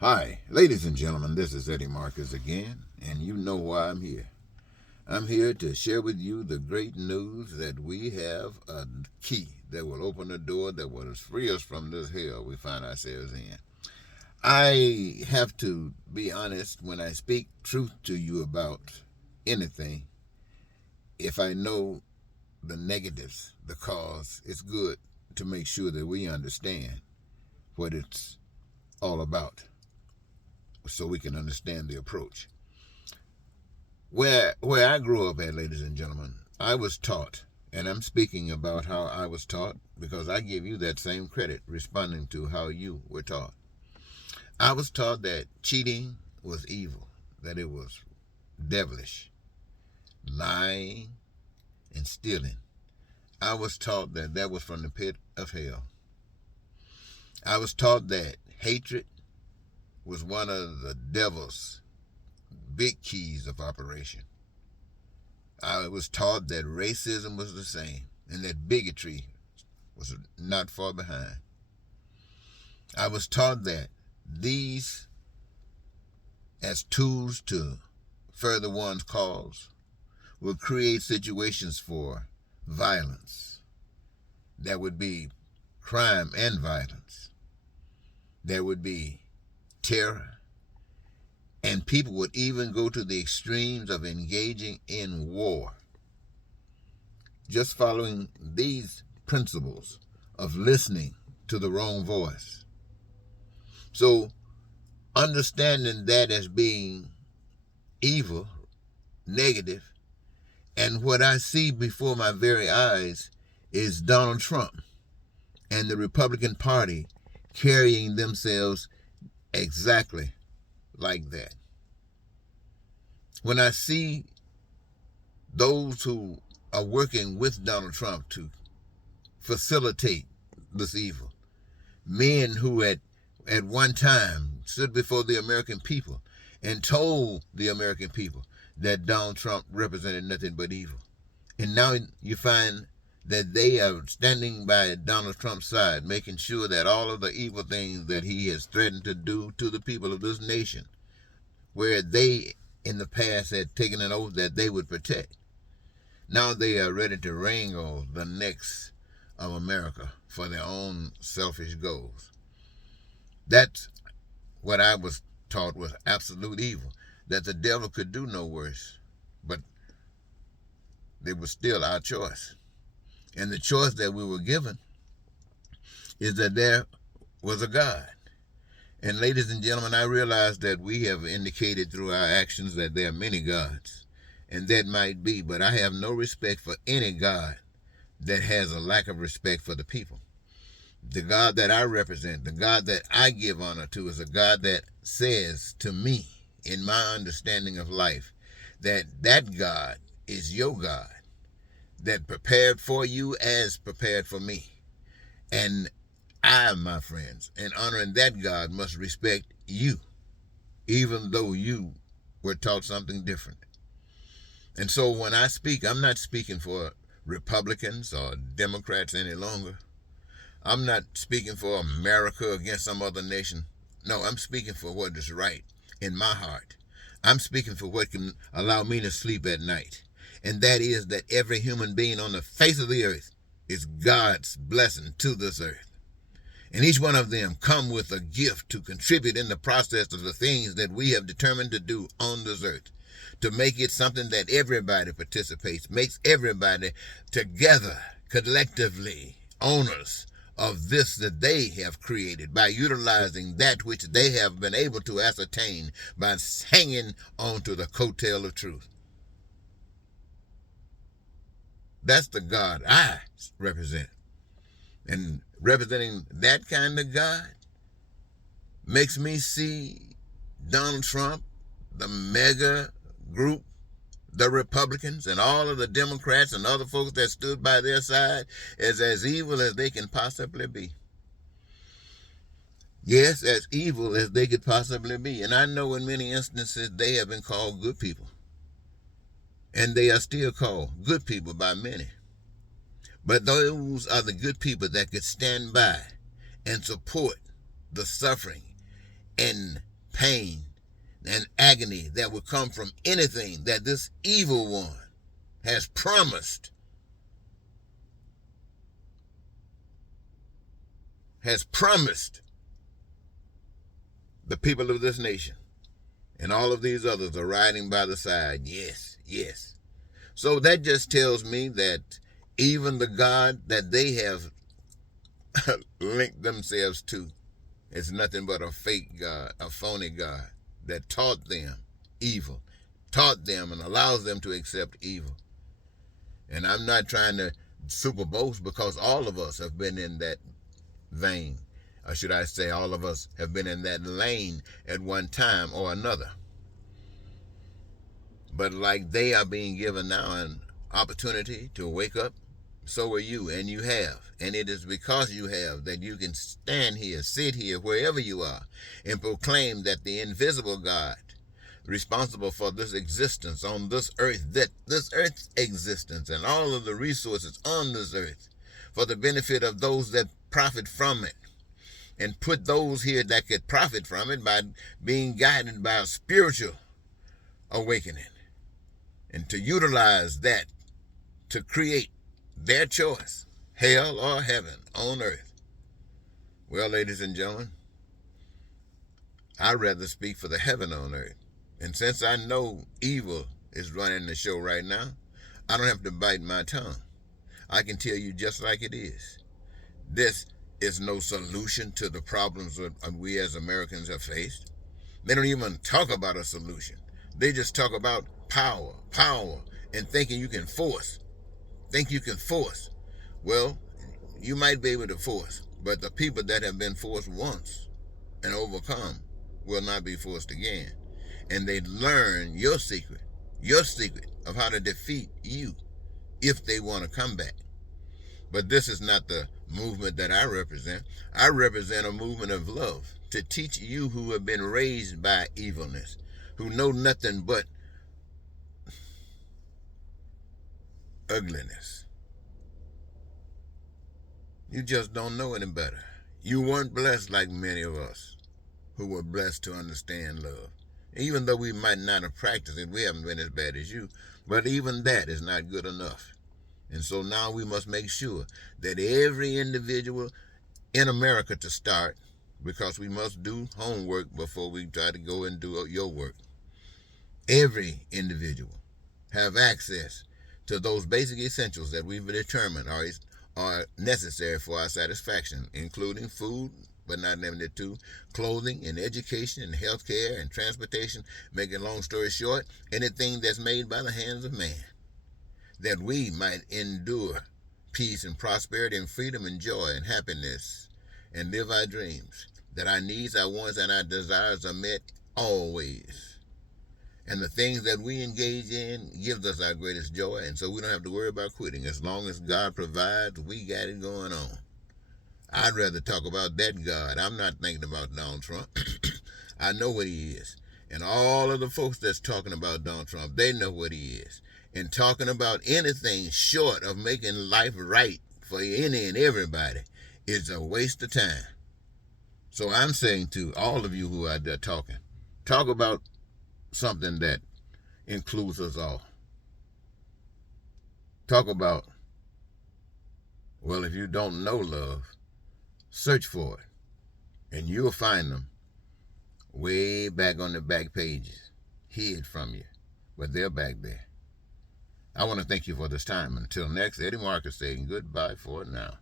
Hi, ladies and gentlemen, this is Eddie Marcus again, and you know why I'm here. I'm here to share with you the great news that we have a key that will open the door that will free us from this hell we find ourselves in. I have to be honest when I speak truth to you about anything. If I know the negatives, the cause, it's good to make sure that we understand what it's all about so we can understand the approach. Where I grew up at, ladies and gentlemen, I was taught, and I'm speaking about how I was taught because I give you that same credit responding to how you were taught. I was taught that cheating was evil, that it was devilish, lying and stealing. I was taught that that was from the pit of hell. I was taught that hatred was one of the devil's big keys of operation. I was taught that racism was the same and that bigotry was not far behind. I was taught that these, as tools to further one's cause, will create situations for violence. There would be crime and violence. There would be terror. And people would even go to the extremes of engaging in war. Just following these principles of listening to the wrong voice. So, understanding that as being evil, negative, and what I see before my very eyes is Donald Trump and the Republican Party carrying themselves exactly like that. When I see those who are working with Donald Trump to facilitate this evil, men who at one time stood before the American people and told the American people that Donald Trump represented nothing but evil. And now you find that they are standing by Donald Trump's side, making sure that all of the evil things that he has threatened to do to the people of this nation, where they in the past had taken an oath that they would protect, now they are ready to wrangle the necks of America for their own selfish goals. That's what I was taught was absolute evil, that the devil could do no worse, but it was still our choice. And the choice that we were given is that there was a God. And ladies and gentlemen, I realize that we have indicated through our actions that there are many gods, and that might be, but I have no respect for any God that has a lack of respect for the people. The God that I represent, the God that I give honor to, is a God that says to me, in my understanding of life, that that God is your God, that prepared for you as prepared for me. And I, my friends, in honoring that God, must respect you, even though you were taught something different. And so when I speak, I'm not speaking for Republicans or Democrats any longer. I'm not speaking for America against some other nation. No, I'm speaking for what is right in my heart. I'm speaking for what can allow me to sleep at night. And that is that every human being on the face of the earth is God's blessing to this earth. And each one of them come with a gift to contribute in the process of the things that we have determined to do on this earth, to make it something that everybody participates, makes everybody together, collectively, owners of this that they have created by utilizing that which they have been able to ascertain by hanging on to the coattail of truth. That's the God I represent. And representing that kind of God makes me see Donald Trump, the mega group, the Republicans, and all of the Democrats and other folks that stood by their side as evil as they can possibly be. Yes, as evil as they could possibly be. And I know in many instances they have been called good people. And they are still called good people by many. But those are the good people that could stand by and support the suffering and pain and agony that will come from anything that this evil one has promised the people of this nation. And all of these others are riding by the side. Yes, yes. So that just tells me that even the God that they have linked themselves to is nothing but a fake God, a phony God that taught them evil, taught them and allows them to accept evil. And I'm not trying to super boast, because all of us have been in that vein. Or should I say, all of us have been in that lane at one time or another. But like they are being given now an opportunity to wake up, so are you, and you have. And it is because you have that you can stand here, sit here, wherever you are, and proclaim that the invisible God, responsible for this existence on this earth, that this earth's existence and all of the resources on this earth, for the benefit of those that profit from it, and put those here that could profit from it by being guided by a spiritual awakening, and to utilize that to create their choice, hell or heaven on earth. Well, ladies and gentlemen, I'd rather speak for the heaven on earth. And since I know evil is running the show right now, I don't have to bite my tongue. I can tell you just like it is. This is no solution to the problems that we as Americans have faced. They don't even talk about a solution. They just talk about power, and thinking you can force. Well, you might be able to force, but the people that have been forced once and overcome will not be forced again. And they learn your secret of how to defeat you if they want to come back. But this is not the movement that I represent. I represent a movement of love to teach you who have been raised by evilness, who know nothing but ugliness. You just don't know any better. You weren't blessed like many of us who were blessed to understand love. Even though we might not have practiced it, we haven't been as bad as you. But even that is not good enough. And so now we must make sure that every individual in America, to start, because we must do homework before we try to go and do your work, every individual have access to those basic essentials that we've determined are necessary for our satisfaction, including food, but not limited to, clothing and education and health care and transportation. Making a long story short, anything that's made by the hands of man, that we might endure peace and prosperity and freedom and joy and happiness and live our dreams, that our needs, our wants, and our desires are met always. And the things that we engage in gives us our greatest joy, and so we don't have to worry about quitting. As long as God provides, we got it going on. I'd rather talk about that God. I'm not thinking about Donald Trump. I know what he is. And all of the folks that's talking about Donald Trump, they know what he is. And talking about anything short of making life right for any and everybody is a waste of time. So I'm saying to all of you who are there talking, talk about something that includes us all. Talk about, well, if you don't know love, search for it, and you'll find them way back on the back pages, hid from you, but they're back there. I want to thank you for this time. Until next, Eddie Marcus saying goodbye for now.